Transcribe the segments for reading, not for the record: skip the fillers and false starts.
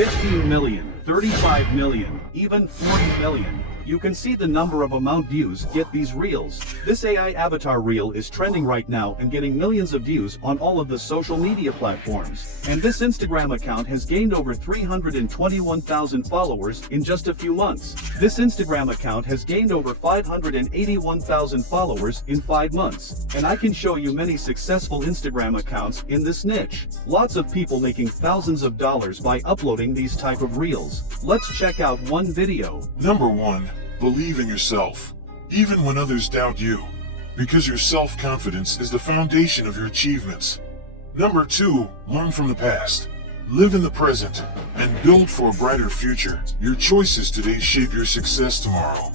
15 million, 35 million, even 40 million. You can see the number of amount views get these reels. This AI avatar reel is trending right now and getting millions of views on all of the social media platforms. And this Instagram account has gained over 321,000 followers in just a few months. This Instagram account has gained over 581,000 followers in 5 months. And I can show you many successful Instagram accounts in this niche. Lots of people making thousands of dollars by uploading these type of reels. Let's check out one video. Number 1. Believe in yourself, even when others doubt you, because your self-confidence is the foundation of your achievements. Number 2. Learn from the past. Live in the present, and build for a brighter future. Your choices today shape your success tomorrow.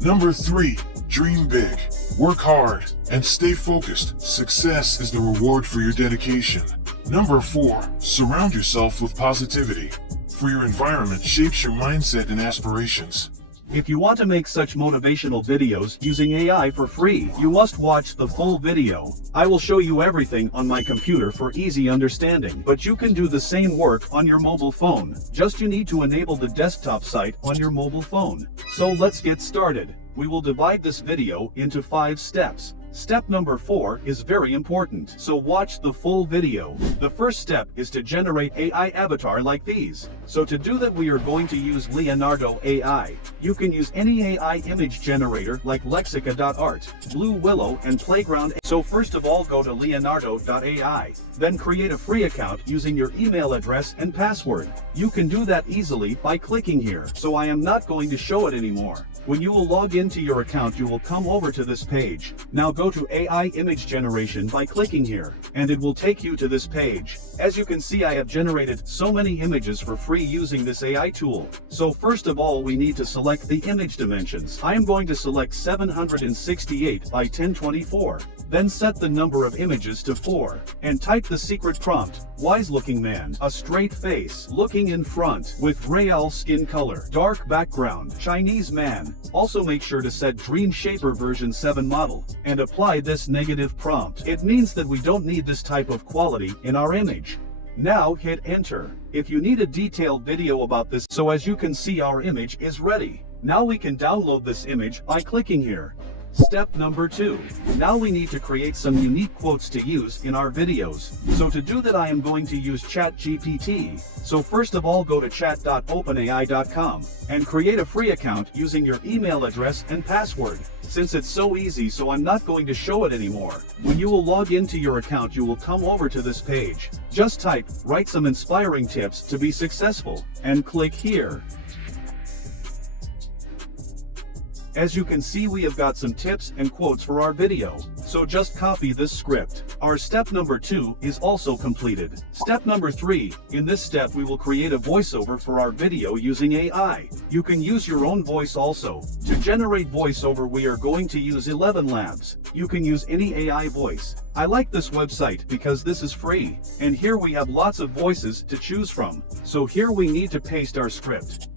Number 3. Dream big. Work hard, and stay focused. Success is the reward for your dedication. Number 4. Surround yourself with positivity, for your environment shapes your mindset and aspirations. If you want to make such motivational videos using AI for free, you must watch the full video. I will show you everything on my computer for easy understanding, but you can do the same work on your mobile phone. Just you need to enable the desktop site on your mobile phone. So let's get started. We will divide this video into 5 steps. Step number 4 is very important, so watch the full video. The first step is to generate AI avatar like these. So to do that we are going to use Leonardo AI. You can use any AI image generator like Lexica.art, Blue Willow and Playground. So first of all go to Leonardo.ai, then create a free account using your email address and password. You can do that easily by clicking here, so I am not going to show it anymore. When you will log into your account you will come over to this page. Now go to AI image generation by clicking here, and it will take you to this page. As you can see I have generated so many images for free using this AI tool. So first of all we need to select the image dimensions. I am going to select 768 by 1024. Then set the number of images to 4, and type the secret prompt, wise looking man, a straight face, looking in front, with real skin color, dark background, Chinese man. Also make sure to set Dream Shaper version 7 model, and apply this negative prompt. It means that we don't need this type of quality in our image. Now hit enter. If you need a detailed video about this, so as you can see our image is ready. Now we can download this image by clicking here. Step number 2. Now we need to create some unique quotes to use in our videos. So to do that I am going to use ChatGPT. So first of all go to chat.openai.com and create a free account using your email address and password. Since it's so easy so I'm not going to show it anymore. When you will log into your account you will come over to this page. Just type, write some inspiring tips to be successful, and click here. As you can see we have got some tips and quotes for our video, so just copy this script. Our step number 2 is also completed. Step number 3, in this step we will create a voiceover for our video using AI. You can use your own voice also. To generate voiceover we are going to use 11 Labs. You can use any AI voice. I like this website because this is free, and here we have lots of voices to choose from. So here we need to paste our script.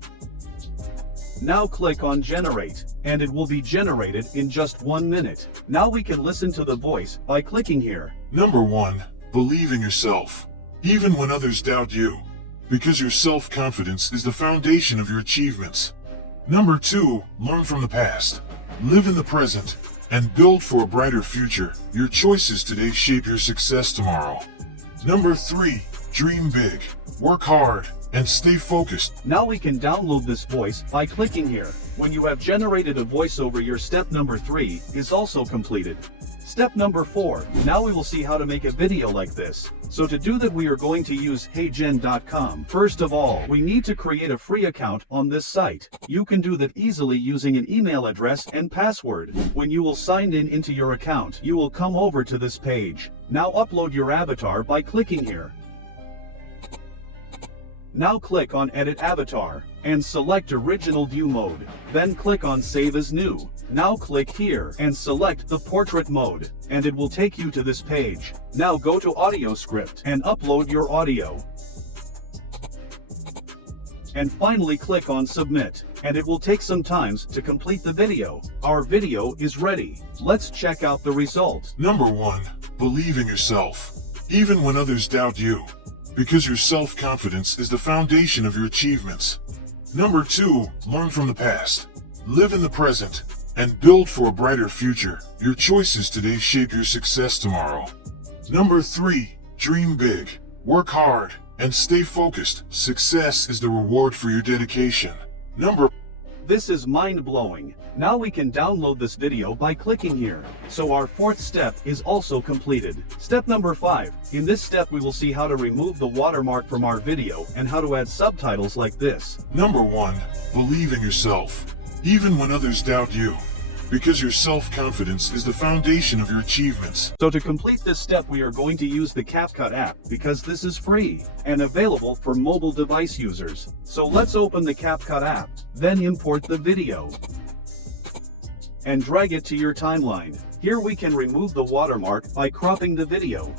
Now click on generate, and it will be generated in just 1 minute. Now we can listen to the voice by clicking here. Number 1. Believe in yourself, even when others doubt you, because your self-confidence is the foundation of your achievements. Number 2. Learn from the past. Live in the present, and build for a brighter future. Your choices today shape your success tomorrow. Number 3. Dream big. Work hard, and stay focused. Now we can download this voice by clicking here. When you have generated a voiceover your step number 3 is also completed. Step number 4. Now we will see how to make a video like this. So to do that we are going to use heygen.com. First of all, we need to create a free account on this site. You can do that easily using an email address and password. When you will sign in into your account, you will come over to this page. Now upload your avatar by clicking here. Now click on Edit Avatar, and select Original View Mode. Then click on Save as New. Now click here, and select the Portrait Mode, and it will take you to this page. Now go to Audio Script, and upload your audio. And finally click on Submit, and it will take some time to complete the video. Our video is ready. Let's check out the result. Number 1. Believe in yourself, even when others doubt you, because your self-confidence is the foundation of your achievements. Number 2, learn from the past. Live in the present and build for a brighter future. Your choices today shape your success tomorrow. Number 3, dream big. Work hard and stay focused. Success is the reward for your dedication. This is mind-blowing. Now we can download this video by clicking here. So our 4th step is also completed. Step number 5. In this step we will see how to remove the watermark from our video and how to add subtitles like this. Number 1, believe in yourself, even when others doubt you, because your self-confidence is the foundation of your achievements. So to complete this step we are going to use the CapCut app because this is free and available for mobile device users. So let's open the CapCut app, then import the video and drag it to your timeline. Here we can remove the watermark by cropping the video.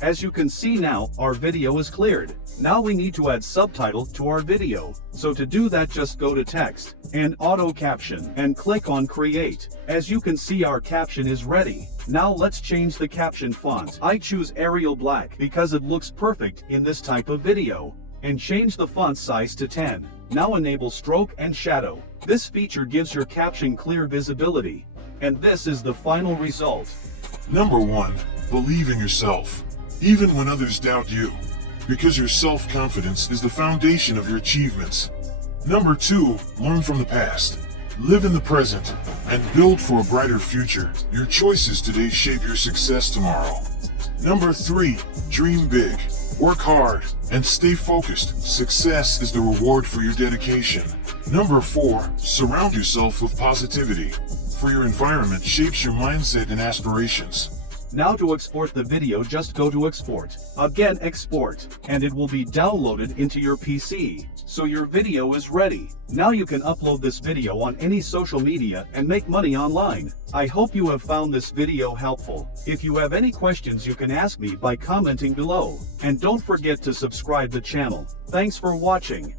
As you can see now, our video is cleared. Now we need to add subtitle to our video. So to do that, just go to text and auto caption and click on create. As you can see, our caption is ready. Now let's change the caption font. I choose Arial Black because it looks perfect in this type of video. And change the font size to 10. Now enable stroke and shadow. This feature gives your caption clear visibility. And this is the final result. Number 1, believe in yourself, even when others doubt you, because your self-confidence is the foundation of your achievements. Number 2, learn from the past. Live in the present and build for a brighter future. Your choices today shape your success tomorrow. Number 3, dream big. Work hard and stay focused. Success is the reward for your dedication. Number 4, surround yourself with positivity, for your environment shapes your mindset and aspirations. Now to export the video, just go to export. Again export, and it will be downloaded into your PC. So your video is ready. Now you can upload this video on any social media and make money online. I hope you have found this video helpful. If you have any questions you can ask me by commenting below. And don't forget to subscribe the channel. Thanks for watching.